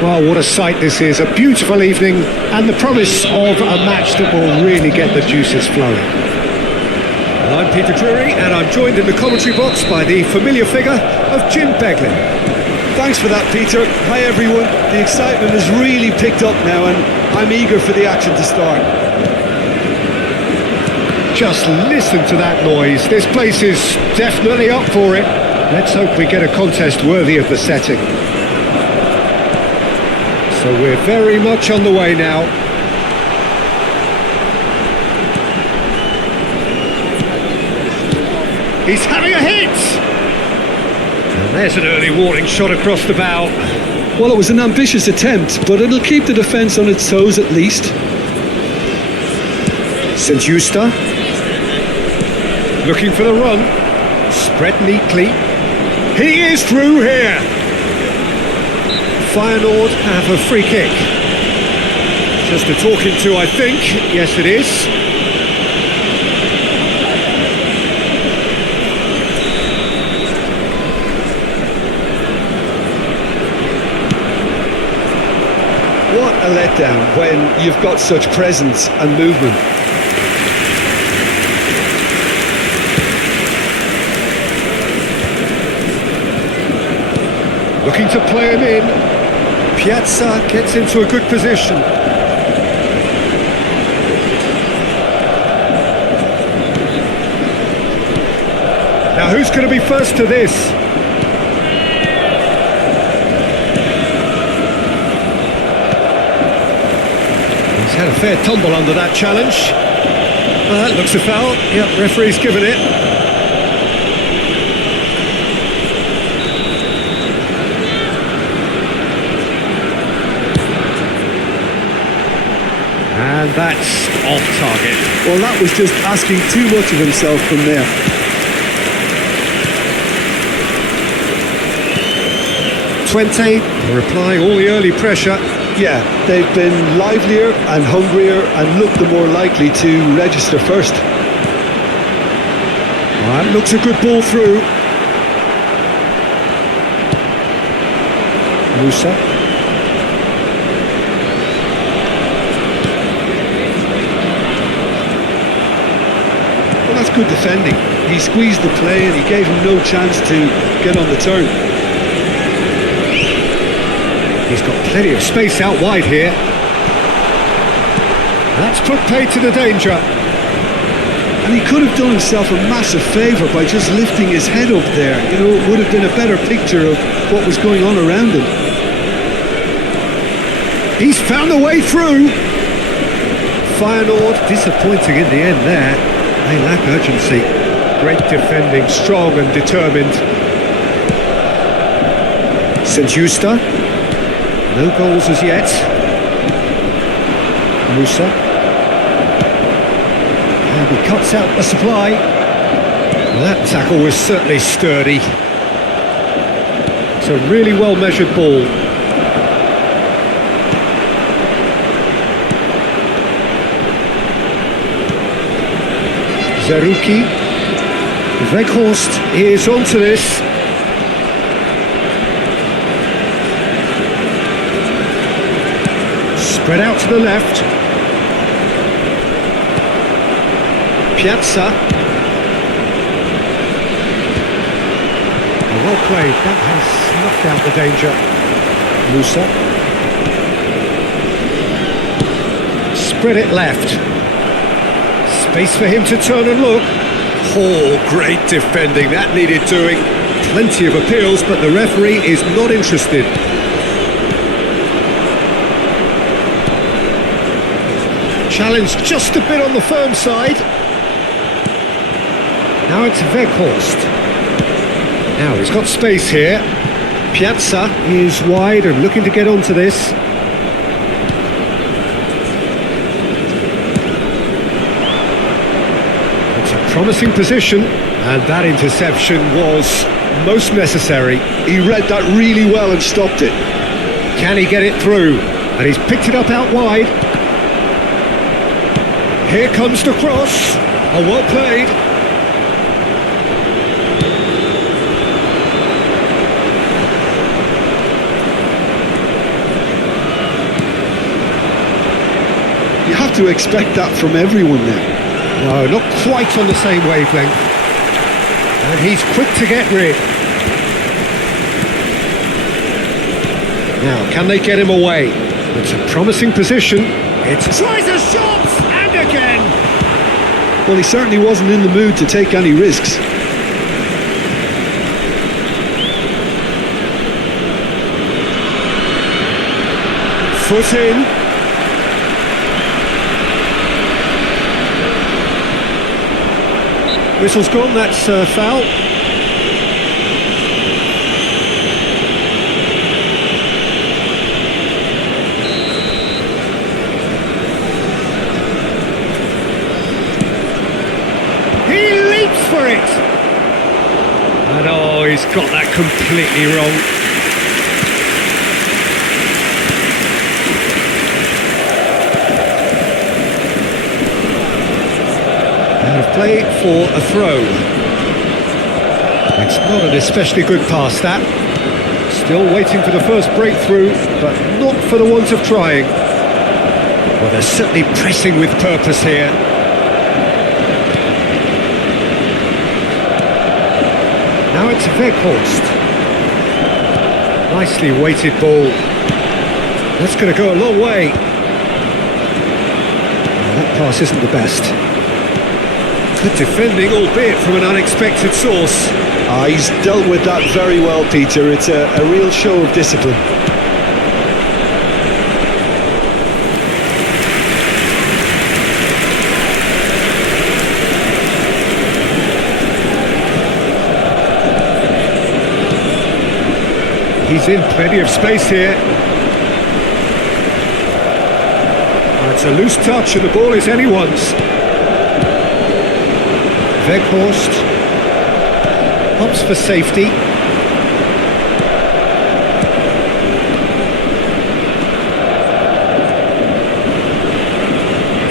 Well, what a sight this is, a beautiful evening and the promise of a match that will really get the juices flowing. Well, I'm Peter Drury and I'm joined in the commentary box by the familiar figure of Jim Beglin. Thanks for that, Peter. Hi everyone, the excitement has really picked up now and I'm eager for the action to start. Just listen to that noise, this place is definitely up for it. Let's hope we get a contest worthy of the setting. So we're very much on the way now. He's having a hit! And there's an early warning shot across the bow. Well, it was an ambitious attempt, but it'll keep the defence on its toes at least. St. Justa. Looking for the run. Spread neatly. He is through here! Feyenoord have a free kick. Just a talking to, I think. Yes, it is. What a letdown when you've got such presence and movement. Looking to play him in. Piazza gets into a good position. Now who's going to be first to this? He's had a fair tumble under that challenge. That looks a foul. Yep, referee's given it. And that's off target. Well, that was just asking too much of himself from there. Twente replying all the early pressure. Yeah, they've been livelier and hungrier and looked the more likely to register first. That looks a good ball through. Musa. That's good defending. He squeezed the play and he gave him no chance to get on the turn. He's got plenty of space out wide here. That's put pay to the danger. And he could have done himself a massive favour by just lifting his head up there. You know, it would have been a better picture of what was going on around him. He's found a way through. Feyenoord disappointing in the end there. They lack urgency. Great defending, strong and determined. St. Justa. No goals as yet. Musa. And he cuts out the supply. Well, that tackle was certainly sturdy. It's a really well measured ball. Zerouki. Weghorst is onto this. Spread out to the left. Piazza. Well played, that has snuffed out the danger. Musa. Spread it left. Space for him to turn and look. Oh, great defending, that needed doing. Plenty of appeals, but the referee is not interested. Challenge just a bit on the firm side. Now it's Weghorst. Now he's got space here. Piazza is wide and looking to get onto this. Promising position, and that interception was most necessary. He read that really well and stopped it. Can he get it through? And he's picked it up out wide. Here comes the cross. Oh, well played. to expect that from everyone now. No, not quite on the same wavelength. And he's quick to get rid. Now, can they get him away? It's a promising position. It tries a shot, and again. Well, he certainly wasn't in the mood to take any risks. Foot in. Whistle's gone, that's foul. He leaps for it! And oh, he's got that completely wrong. Play for a throw. It's not an especially good pass, that. Still waiting for the first breakthrough, but not for the want of trying. Well, they're certainly pressing with purpose here. Now it's Weghorst. Nicely weighted ball. That's going to go a long way. Well, that pass isn't the best. Good defending, albeit from an unexpected source. He's dealt with that very well, Peter. It's a real show of discipline. He's in plenty of space here. It's a loose touch and the ball is anyone's. Weghorst opts for safety.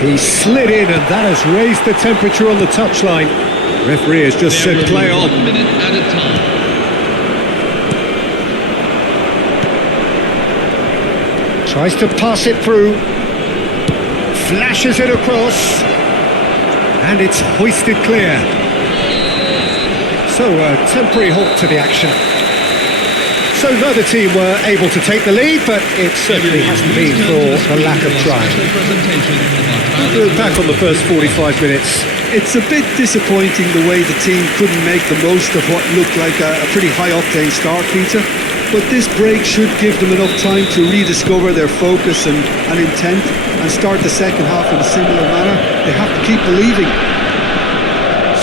He slid in and that has raised the temperature on the touchline. Referee has just said play on. 1 minute at a time. Tries to pass it through. Flashes it across. And it's hoisted clear. So a temporary halt to the action. So neither team were able to take the lead, but it certainly hasn't been for the lack of trying. We'll look back on the first 45 minutes. It's a bit disappointing the way the team couldn't make the most of what looked like a pretty high-octane start, Peter. But this break should give them enough time to rediscover their focus and intent and start the second half in a similar manner. They have to keep believing.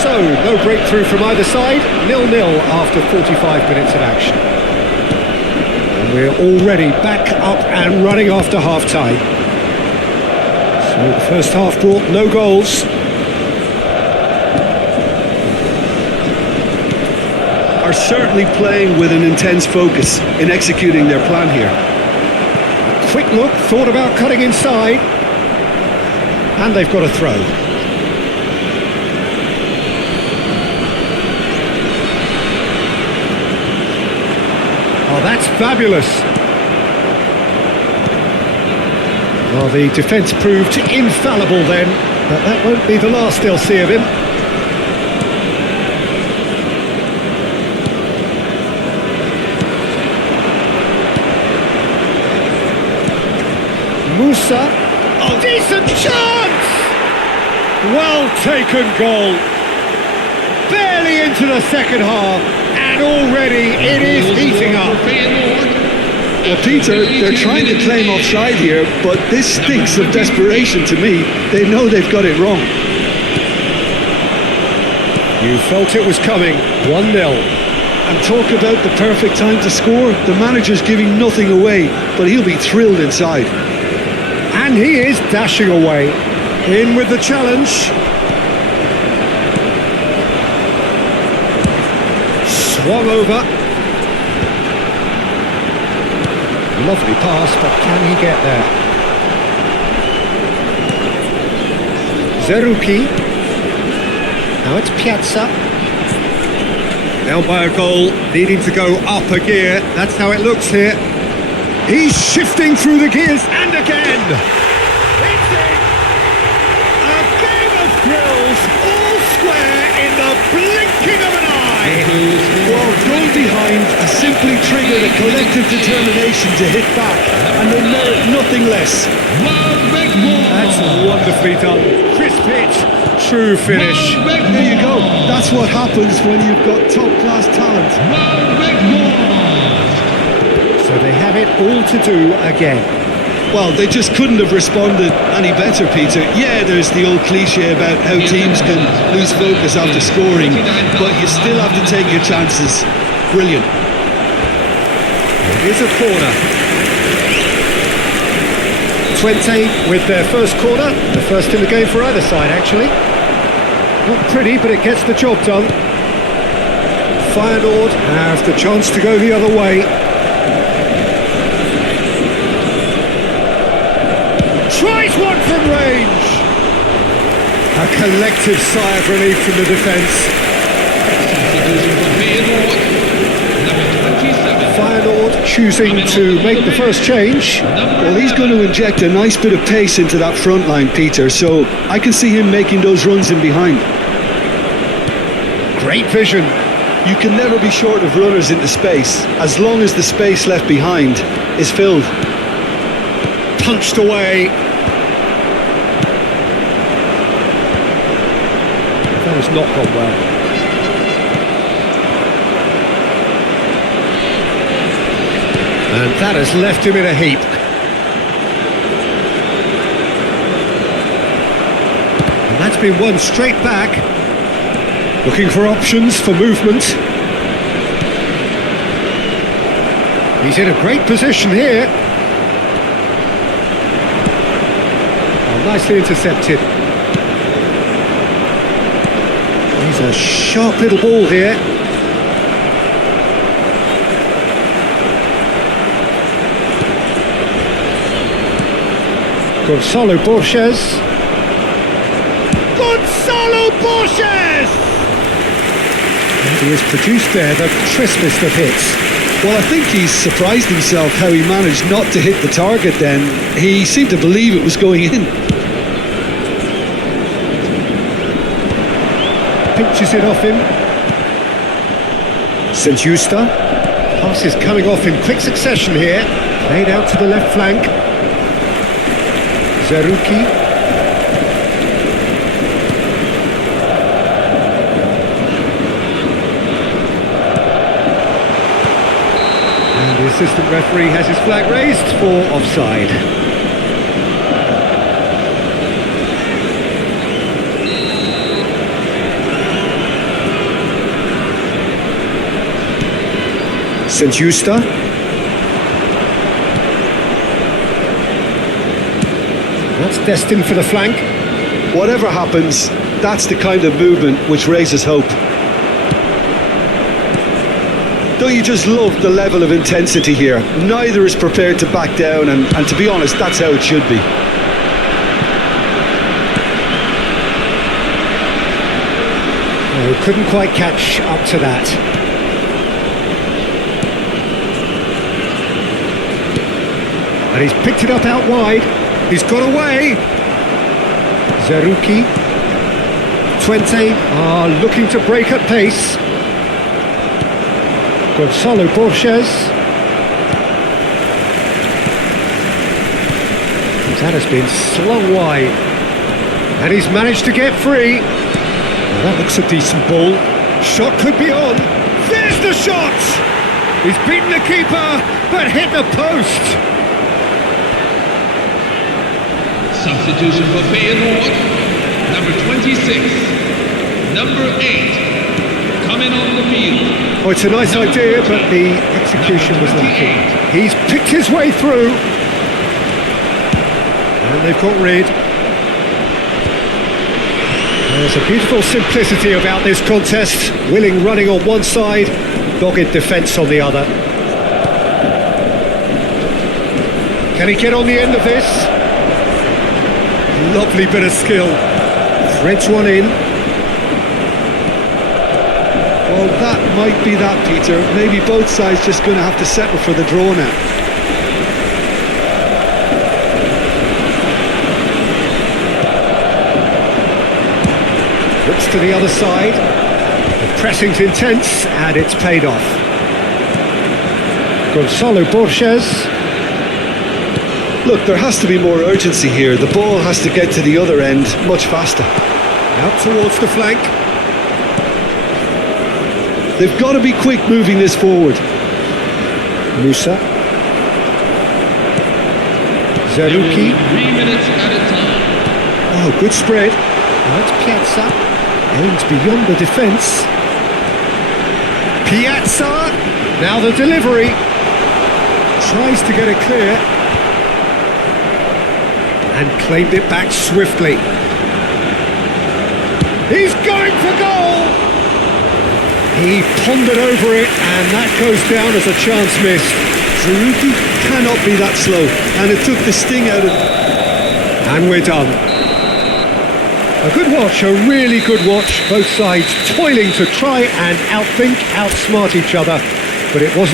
So, no breakthrough from either side, 0-0 after 45 minutes of action. And we're already back up and running after half-time. So the first half brought no goals. Are certainly playing with an intense focus in executing their plan here. Quick look, thought about cutting inside. And they've got a throw. Oh, that's fabulous. Well, the defence proved infallible then, but that won't be the last they'll see of him. Musa, oh, decent chance! Well taken goal. Barely into the second half, and already it is heating up. Well, Peter, they're trying to claim offside here, but this stinks of desperation to me. They know they've got it wrong. You felt it was coming, 1-0. And talk about the perfect time to score. The manager's giving nothing away, but he'll be thrilled inside. And he is dashing away. In with the challenge. Swung over. Lovely pass, but can he get there? Zerouki. Now it's Piazza. Down by a goal, needing to go up a gear. That's how it looks here. He's shifting through the gears, and again! It's in! behind has simply triggered a collective determination to hit back, and they merit nothing less. That's wonderfully done. Crisp hit, true finish. There you go. That's what happens when you've got top-class talent. So they have it all to do again. Well, they just couldn't have responded any better, Peter. Yeah, there's the old cliche about how teams can lose focus after scoring, but you still have to take your chances. Brilliant. It is a corner. Twente with their first corner, the first in the game for either side, actually. Not pretty, but it gets the job done. Feyenoord have the chance to go the other way. Tries one from range. A collective sigh of relief from the defence. Feyenoord choosing to make the first change. Well, he's going to inject a nice bit of pace into that front line, Peter, so I can see him making those runs in behind. Great vision. You can never be short of runners into space, as long as the space left behind is filled. Punched away. That has not gone well. And that has left him in a heap. And that's been won straight back. Looking for options for movement. He's in a great position here. Oh, nicely intercepted. He's a sharp little ball here. Gonzalo Borges. Gonzalo Borges! And he has produced there the crispest of hits. Well, I think he's surprised himself how he managed not to hit the target then. He seemed to believe it was going in. Pinches it off him. St. Justa. Pass is coming off in quick succession here. Played out to the left flank. Zerouki. And the assistant referee has his flag raised for offside. St. Justa. That's destined for the flank. Whatever happens, that's the kind of movement which raises hope. Don't you just love the level of intensity here? Neither is prepared to back down, and to be honest, that's how it should be. Oh, couldn't quite catch up to that. And he's picked it up out wide. He's got away. Zerouki. Twente are looking to break at pace. Gonzalo Borges. That has been slung wide. And he's managed to get free. Well, that looks a decent ball. Shot could be on. There's the shot! He's beaten the keeper, but hit the post. Substitution for Feyenoord, number 26, number 8, coming on the field. Oh, it's a nice idea, but the execution was lacking. He's picked his way through. And they've got rid. There's a beautiful simplicity about this contest. Willing running on one side, dogged defence on the other. Can he get on the end of this? Lovely bit of skill. Threads one in. Well, that might be that, Peter. Maybe both sides just going to have to settle for the draw now. Looks to the other side. The pressing's intense, and it's paid off. Gonzalo Borges. Look, there has to be more urgency here. The ball has to get to the other end much faster. Out towards the flank. They've got to be quick moving this forward. Musa. There will be Zerouki. 3 minutes at a time. Oh, good spread. That's Piazza. Aims beyond the defence. Piazza. Now the delivery. Tries to get it clear. And claimed it back swiftly. He's going for goal! He pondered over it, and that goes down as a chance missed. Zerouki cannot be that slow, and it took the sting out of... And we're done. A good watch, a really good watch. Both sides toiling to try and outthink, outsmart each other, but it wasn't